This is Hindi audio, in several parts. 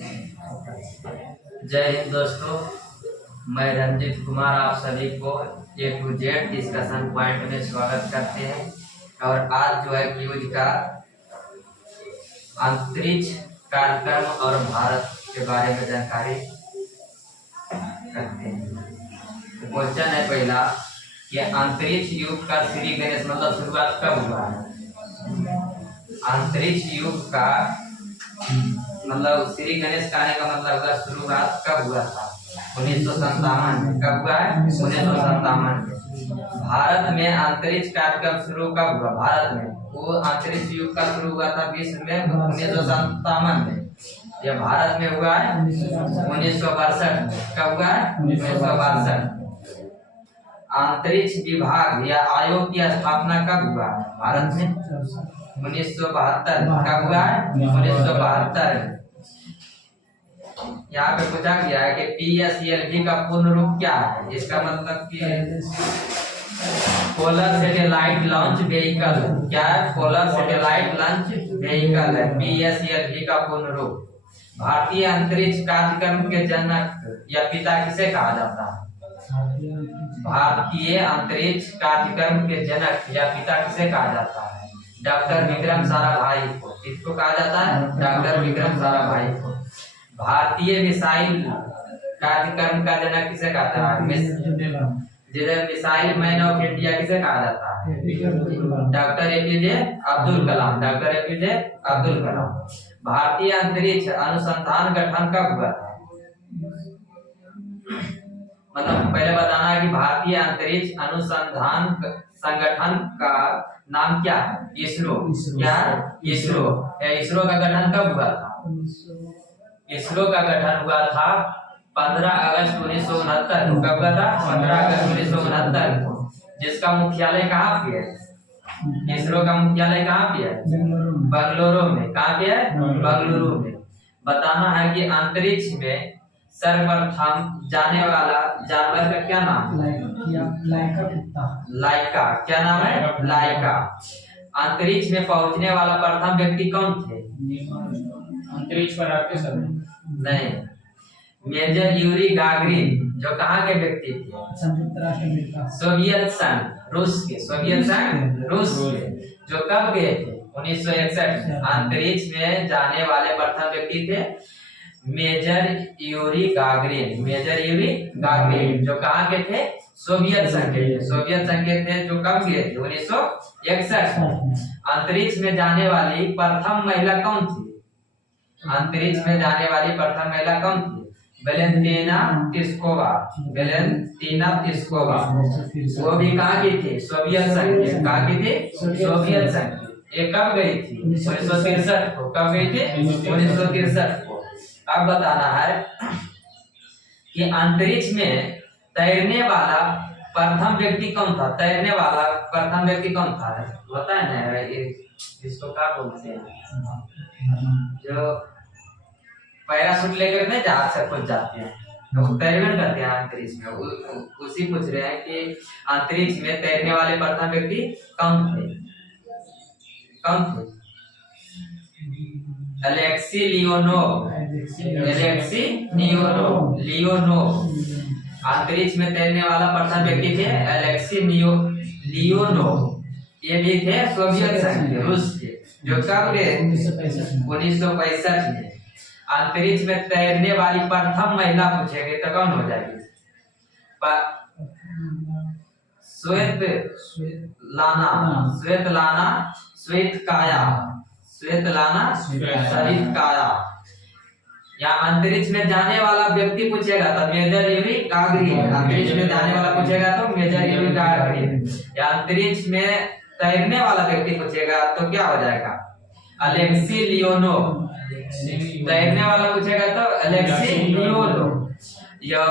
जय हिंद दोस्तों, मैं रंजीत कुमार आप सभी को A to Z discussion point में स्वागत करते हैं। और आज जो है क्यूज का अंतरिक्ष कार्यक्रम और भारत के बारे में जानकारी करते हैं। तो क्वेश्चन है पहला कि अंतरिक्ष युग का श्री गणेश मतलब शुरुआत कब हुआ है। अंतरिक्ष युग का मतलब श्री गणेश कहने का मतलब हुआ शुरुआत कब हुआ था। 1957 में। कब हुआ है? 1957 में। भारत में अंतरिक्ष कार्यक्रम शुरू कब हुआ? भारत में वो अंतरिक्ष युग का शुरू हुआ था विश्व में 1957 में। यह भारत में हुआ है 1962 में। कब हुआ है? 1962। अंतरिक्ष विभाग या आयोग की स्थापना कब हुआ है भारत में? 1972। कब हुआ है? 1972। यहाँ पे पूछा गया है कि PSLV का पूर्ण रूप क्या है। इसका मतलब कि पोलर सैटेलाइट लॉन्च व्हीकल। क्या है? पोलर सैटेलाइट लॉन्च व्हीकल है PSLV का पूर्ण रूप। भारतीय अंतरिक्ष कार्यक्रम के जनक या पिता किसे कहा जाता है? भारतीय अंतरिक्ष कार्यक्रम के जनक या पिता किसे कहा जाता है? डॉक्टर विक्रम साराभाई को। किसको कहा जाता है? डॉक्टर विक्रम साराभाई को। भारतीय मिसाइल कार्यक्रम का जनक किसे कहता है? मिसाइल मैन ऑफ इंडिया किसे कहा जाता है? Doctor APJ Abdul Kalam. Doctor APJ Abdul Kalam. भारतीय अंतरिक्ष अनुसंधान गठन कब हुआ था? मतलब पहले बताना है कि भारतीय अंतरिक्ष अनुसंधान संगठन का नाम क्या है? इसरो। क्या? इसरो। इसरो का गठन कब हुआ था? इसरो का गठन हुआ था 15 अगस्त 1969 को। कब हुआ था? 15 अगस्त 1969 को। जिसका मुख्यालय कहाँ पे है? इसरो का मुख्यालय कहाँ पे है? बेंगलुरु में। कहाँ पे है? बेंगलुरु में। बताना है कि अंतरिक्ष में सर्वप्रथम जाने वाला जानवर का क्या नाम है? लाइका कुत्ता। लाइका। क्या नाम है? लाइका। अंतरिक्ष में पहुंचने वाला प्रथम व्यक्ति कौन थे? अंतरिक्ष पर आते समय नहीं, मेजर यूरी गागरिन। जो कहाँ के व्यक्ति थे? संयुक्त राष्ट्र अमेरिका। सोवियत संघ रूस के। सोवियत संघ रूस के। जो कब गए थे? 1961 में। अंतरिक्ष में जाने वाले प्रथम व्यक्ति थे Major Yuri Gagarin. Major Yuri Gagarin जो कहाँ के थे? सोवियत संघ के थे। सोवियत संघ के थे। जो कब गए थे? 1961 में। अंतरिक्ष में जाने वाली प्रथम महिला कौन थी? अंतरिक्ष में जाने वाली प्रथम महिला कौन थी? वेलेंटीना तिस्कोवा। वेलेंटीना तिस्कोवा। वो भी कहाँ की थी? सोवियत संघ की। कहाँ की थी? सोवियत संघ की। ये कब गई थी? 1963 को। कब गई थी? 1963 को। अब बताना है कि अंतरिक्ष में तैरने वाला प्रथम व्यक्ति कौन था? तैरने वाला प्रथम व्यक्ति कौन था? होता है ना इसको क्या बोलते हैं? जो पैराशूट लेकर नहीं जहाज से कुछ जाते हैं तो तैरना करते हैं अंतरिक्ष में। उसी पूछ रहे हैं कि अंतरिक्ष में तैरने वाले प्रथम व्यक्ति कौन थे? कौन थे? Alexei Leonov. Alexei Leonov. अंतरिक्ष में तैरने वाला प्रथम व्यक्ति थे अलेक्सी लियोनोव। ये भी थे सोवियत संघ के, रूस के। जो कब गए? 1965 में। अंतरिक्ष में तैरने वाली प्रथम महिला पूछेंगे तो कौन हो जाएगी? श्वेतलाना सवित्काया। या अंतरिक्ष में जाने वाला व्यक्ति पूछेगा तो मेजर यूरी गागरिन। अंतरिक्ष में जाने वाला पूछेगा तो मेजर यूरी गागरिन। या अंतरिक्ष में तैरने वाला व्यक्ति पूछेगा तो क्या हो जाएगा? Alexei Leonov. तैरने वाला पूछेगा तो अलेक्सी लियोनोव। या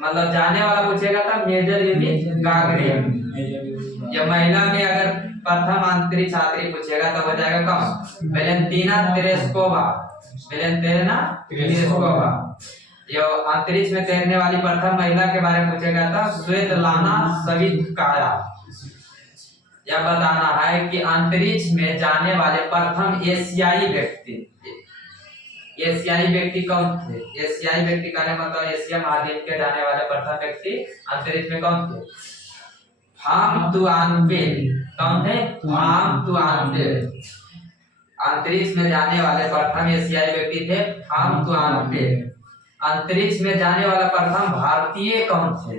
मतलब जाने वाला पूछेगा तो मेजर यूरी गागरिन। या महिला में अगर प्रथम अंतरिक्ष यात्री पूछेगा तो हो जाएगा कौन? Valentina Tereshkova. Valentina Tereshkova. ये अंतरिक्ष में तैरने वाली प्रथम महिला के बारे में पूछेगा तो स्वेतलाना सवित्काया। यह बताना है कि अंतरिक्ष में जाने वाले प्रथम एशियाई व्यक्ति एशियाई व्यक्ति कौन थे? एशियाई व्यक्ति कहने मतलब एशिया महाद्वीप के जाने वाले प्रथम व्यक्ति अंतरिक्ष में कौन थे? फाम तुआनबे। कौन थे? फाम तुआनबे। अंतरिक्ष में जाने वाले प्रथम एशियाई व्यक्ति थे फाम तुआनबे। अंतरिक्ष में जाने वाला प्रथम भारतीय कौन थे?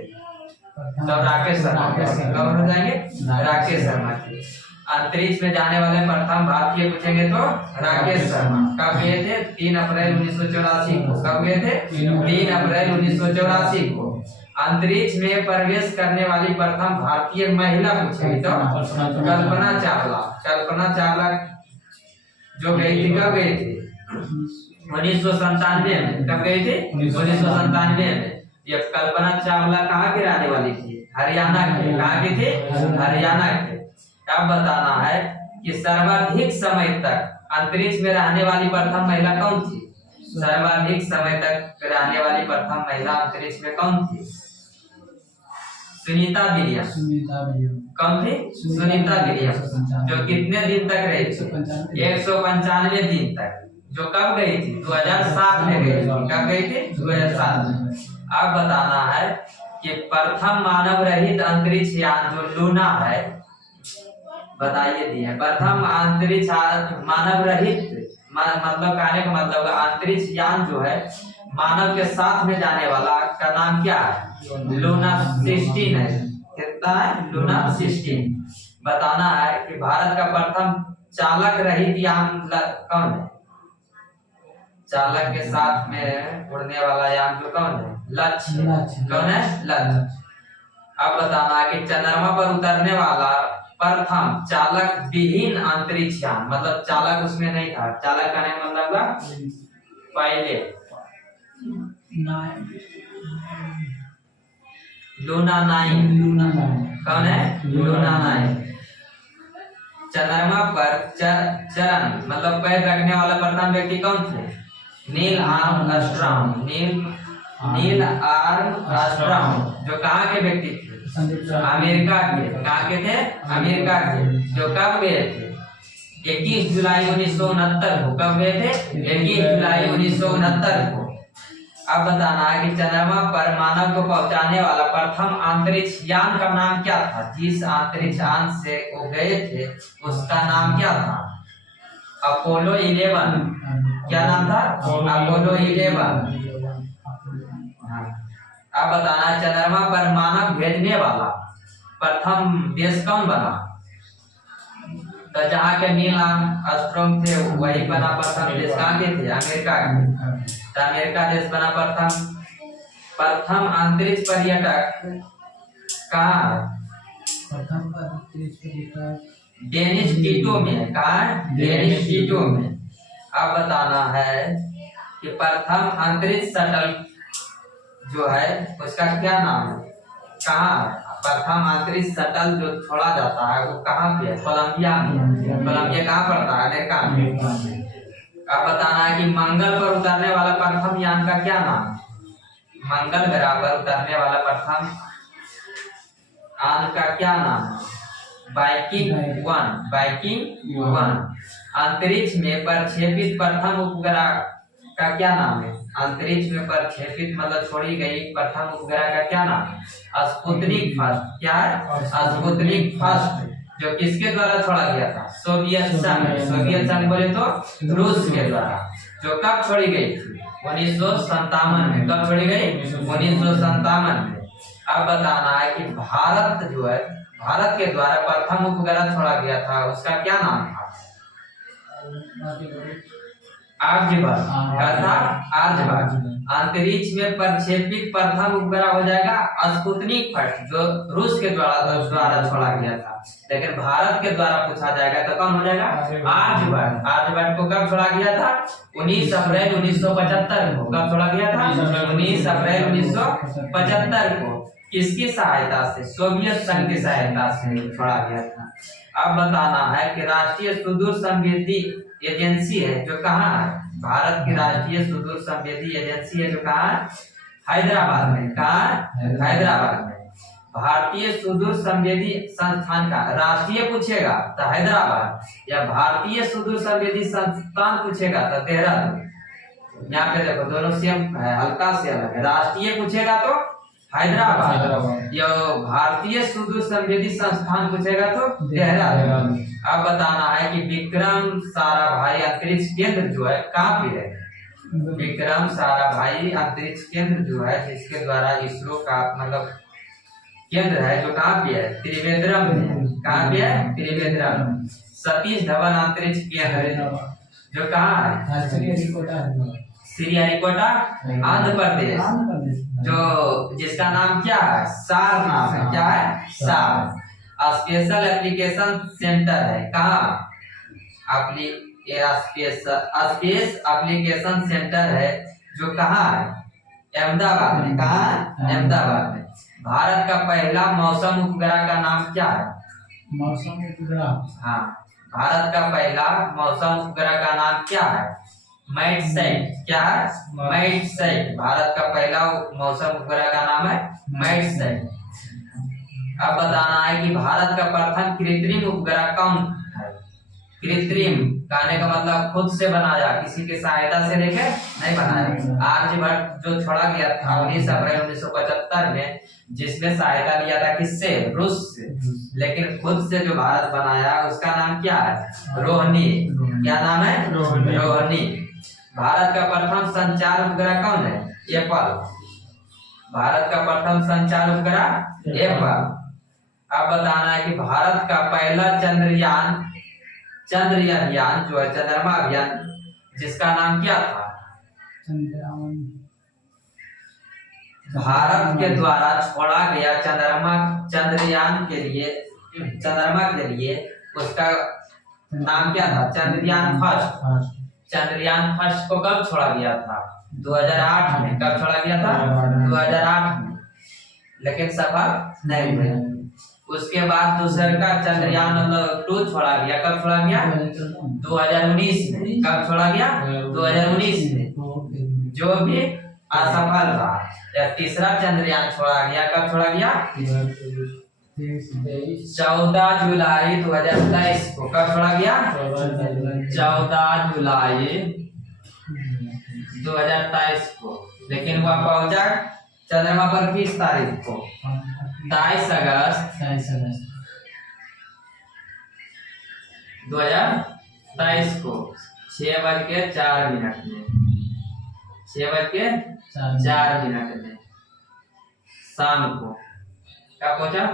तो राकेश शर्मा। कौन हो जाएंगे? राकेश शर्मा थे। अंतरिक्ष में जाने वाले प्रथम भारतीय पूछेंगे तो राकेश शर्मा। कब गए थे? 3 अप्रैल 1984 को। कब गए थे? 3 अप्रैल 1984 को। अंतरिक्ष में प्रवेश करने वाली प्रथम भारतीय महिला पूछेगी तो कल्पना चावला। कल्पना चावला जो गई थी, कब गई थी? 1997 में। कब गई थी? 1997 में। ये कल्पना चावला कहाँ की रहने वाली थी? हरियाणा की। कहाँ की थी? हरियाणा की। अब बताना है कि सर्वाधिक समय तक अंतरिक्ष में रहने वाली प्रथम महिला कौन थी? सर्वाधिक समय तक रहने वाली प्रथम महिला अंतरिक्ष में कौन थी? सुनीता विलियम्स। कौन थी? सुनीता विलियम्स। जो कितने दिन तक रही थी? 195 दिन तक। जो कब गई थी? 2007 में गई थी। कब गई थी? 2007 में। अब बताना है कि प्रथम मानव रहित अंतरिक्ष यान जो लूना है, बताइए दिए प्रथम अंतरिक्ष मानव रहित मतलब कहने का मतलब अंतरिक्ष यान जो है मानव के साथ में जाने वाला का नाम क्या है? लूना 16 है। कितना है? लूना 16। बताना है कि भारत का प्रथम चालक रहित यान कौन है? चालक के साथ में उड़ने वाला यान जो कौन है? लक्ष्य। कौन है? लक्ष्य। अब बताना है कि चंद्रमा पर उतरने वाला प्रथम चालक विहीन अंतरिक्ष यान, मतलब चालक उसमें नहीं था। चालक का नहीं मतलब का पहले लूना 9। कौन है? लूना 9। चंद्रमा पर चरण मतलब पैर रखने वाला प्रथम व्यक्ति कौन थे? Neil Armstrong. नील आर्मस्ट्रांग जो कहाँ के व्यक्ति थे? अमेरिका के। कहाँ के थे? अमेरिका के। जो कब गए थे? 21 जुलाई 1969 को। कब गए थे? 21 जुलाई 1969 को। अब बताना है कि चंद्रमा पर मानव को पहुंचाने वाला प्रथम अंतरिक्ष यान का नाम क्या था? जिस अंतरिक्ष यान से वो गए थे उसका नाम क्या था? अपोलो 11। क्या नाम था? अपोलो 11। अब बताना चंद्रमा पर मानव भेजने वाला प्रथम देश कौन बना? तो जहाँ के नील आर्मस्ट्रांग थे वही बना प्रथम देश। कहाँ के थे? अमेरिका के। तो अमेरिका देश बना प्रथम अंतरिक्ष पर्यटक कहाँ है? डेनिस टीटो में। कहाँ? डेनिस टीटो में। अब बताना है कि प्रथम अंतरिक्ष शटल जो है उसका क्या नाम है? कहाँ? प्रथम अंतरिक्ष शटल जो छोड़ा जाता है वो कहाँ पे है? कोलंबिया में। कोलंबिया कहाँ पड़ता है? अमेरिका में। अब बताना है कि मंगल पर उतरने वाला प्रथम यान का क्या नाम है? मंगल ग्रह पर उतरने वाला प्रथम यान का क्या नाम है? वाइकिंग 1। वाइकिंग 1। अंतरिक्ष में प्रक्षेपित प्रथम उपग्रह का क्या नाम है? अंतरिक्ष में प्रक्षेपित मतलब छोड़ी गई प्रथम उपग्रह का क्या नाम है? Sputnik first. क्या है? Sputnik first. जो किसके द्वारा छोड़ा गया था? सोवियत संघ। सोवियत संघ बोले तो रूस के द्वारा। जो कब छोड़ी गई थी? 1957 में। कब छोड़ी गई? 1957 में। अब बताना है कि भारत जो है भारत के द्वारा प्रथम उपग्रह छोड़ा गया था उसका क्या नाम था? आर्यभट्ट। क्या था? आर्यभट्ट। अंतरिक्ष में प्रक्षेपित प्रथम उपग्रह हो जाएगा स्पुतनिक फर्स्ट जो रूस के द्वारा छोड़ा गया था। लेकिन भारत के द्वारा पूछा जाएगा तो कौन हो जाएगा? आर्यभट्ट। आर्यभट्ट को कब छोड़ा गया था? 19 अप्रैल 1975 को। कब छोड़ा गया था? 19 अप्रैल 1975 को। किसकी सहायता से? सोवियत संघ की सहायता से छोड़ा गया था। अब बताना है कि राष्ट्रीय सुदूर संवेदी एजेंसी है जो कहाँ है? भारत की राष्ट्रीय सुदूर संवेदी एजेंसी है जो कहाँ है? हैदराबाद में। कहाँ? हैदराबाद में। भारतीय सुदूर संवेदी संस्थान का राष्ट्रीय पूछेगा तो हैदराबाद, या भारतीय सुदूर संवेदी संस्थान पूछेगा तो देहरादून। यहाँ पे देखो दोनों सेम है, हल्का से अलग है। राष्ट्रीय पूछेगा तो हैदराबाद, या भारतीय सुदूर संवेदी संस्थान पूछेगा तो देहरादून। अब बताना है कि विक्रम साराभाई अंतरिक्ष केंद्र जो है कहाँ पे है। विक्रम साराभाई अंतरिक्ष केंद्र जो है जिसके द्वारा इसरो का मतलब केंद्र है जो कहाँ पे है, त्रिवेंद्रम में। कहाँ पे है, त्रिवेंद्रम। सतीश धवन अंतरिक्ष केंद्र जो कहाँ है, श्रीहरिकोटा आंध्र प्रदेश, जो जिसका नाम क्या है, सार नाम है। क्या है, सार। स्पेशल एप्लीकेशन सेंटर है कहाँ, स्पेस एप्लीकेशन सेंटर है जो कहाँ है, अहमदाबाद में। कहाँ है, अहमदाबाद में। भारत का पहला मौसम उपग्रह का नाम क्या है, मौसम उपग्रह। हाँ, भारत का पहला मौसम उपग्रह का नाम क्या है, मैटसैट। क्या है, मैटसैट। भारत का पहला मौसम उपग्रह का नाम है मैटसैट। अब बताना है कि भारत का प्रथम कृत्रिम उपग्रह कौन है। कृत्रिम कहने का मतलब खुद से बनाया, किसी की सहायता से लेके नहीं बनाया। आर्यभट्ट जो छोड़ा गया था 19 अप्रैल 1975 में, जिसने सहायता लिया था किससे, रूस से, लेकिन खुद से जो भारत बनाया उसका नाम क्या है, रोहिणी। क्या नाम है, रोहिणी। भारत का प्रथम संचार उपग्रह कौन है, एप्पल। भारत का प्रथम संचार उपग्रह एप्पल। अब बताना है कि भारत का पहला चंद्रयान जो है चंद्रमा अभियान, जिसका नाम क्या था, भारत के द्वारा छोड़ा गया चंद्रयान के लिए, चंद्रमा के लिए उसका नाम क्या था, चंद्रयान फर्स्ट। चंद्रयान फर्स्ट को कब छोड़ा गया था, 2008 में। कब छोड़ा गया था, 2008 में, लेकिन सफल नहीं हुआ। उसके बाद दूसरे का चंद्रयान मतलब 2 छोड़ा गया। कब छोड़ा गया, 2019 में। कब छोड़ा गया, 2019 में, जो भी असफल रहा। या तीसरा चंद्रयान छोड़ा गया, कब छोड़ा गया, 14 जुलाई 2023 को। कब छोड़ा गया, 14 जुलाई 2023 को। लेकिन वह पहुंचा चंद्रमा पर किस तारीख को, 22 अगस्त 2023 को 6:04 में। 6:04 में शाम को। क्या पहुंचा,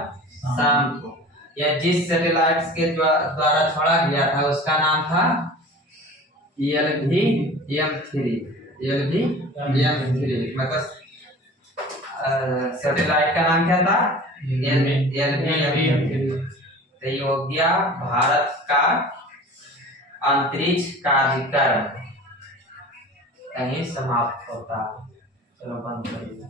शाम को। यह जिस सैटेलाइट के द्वारा छोड़ा गया था उसका नाम था LVM-3। मतलब सैटेलाइट का नाम क्या था, LVM-3। तो ये हो गया भारत का अंतरिक्ष कार्यक्रम, यहीं समाप्त होता है। चलो बंद करिए।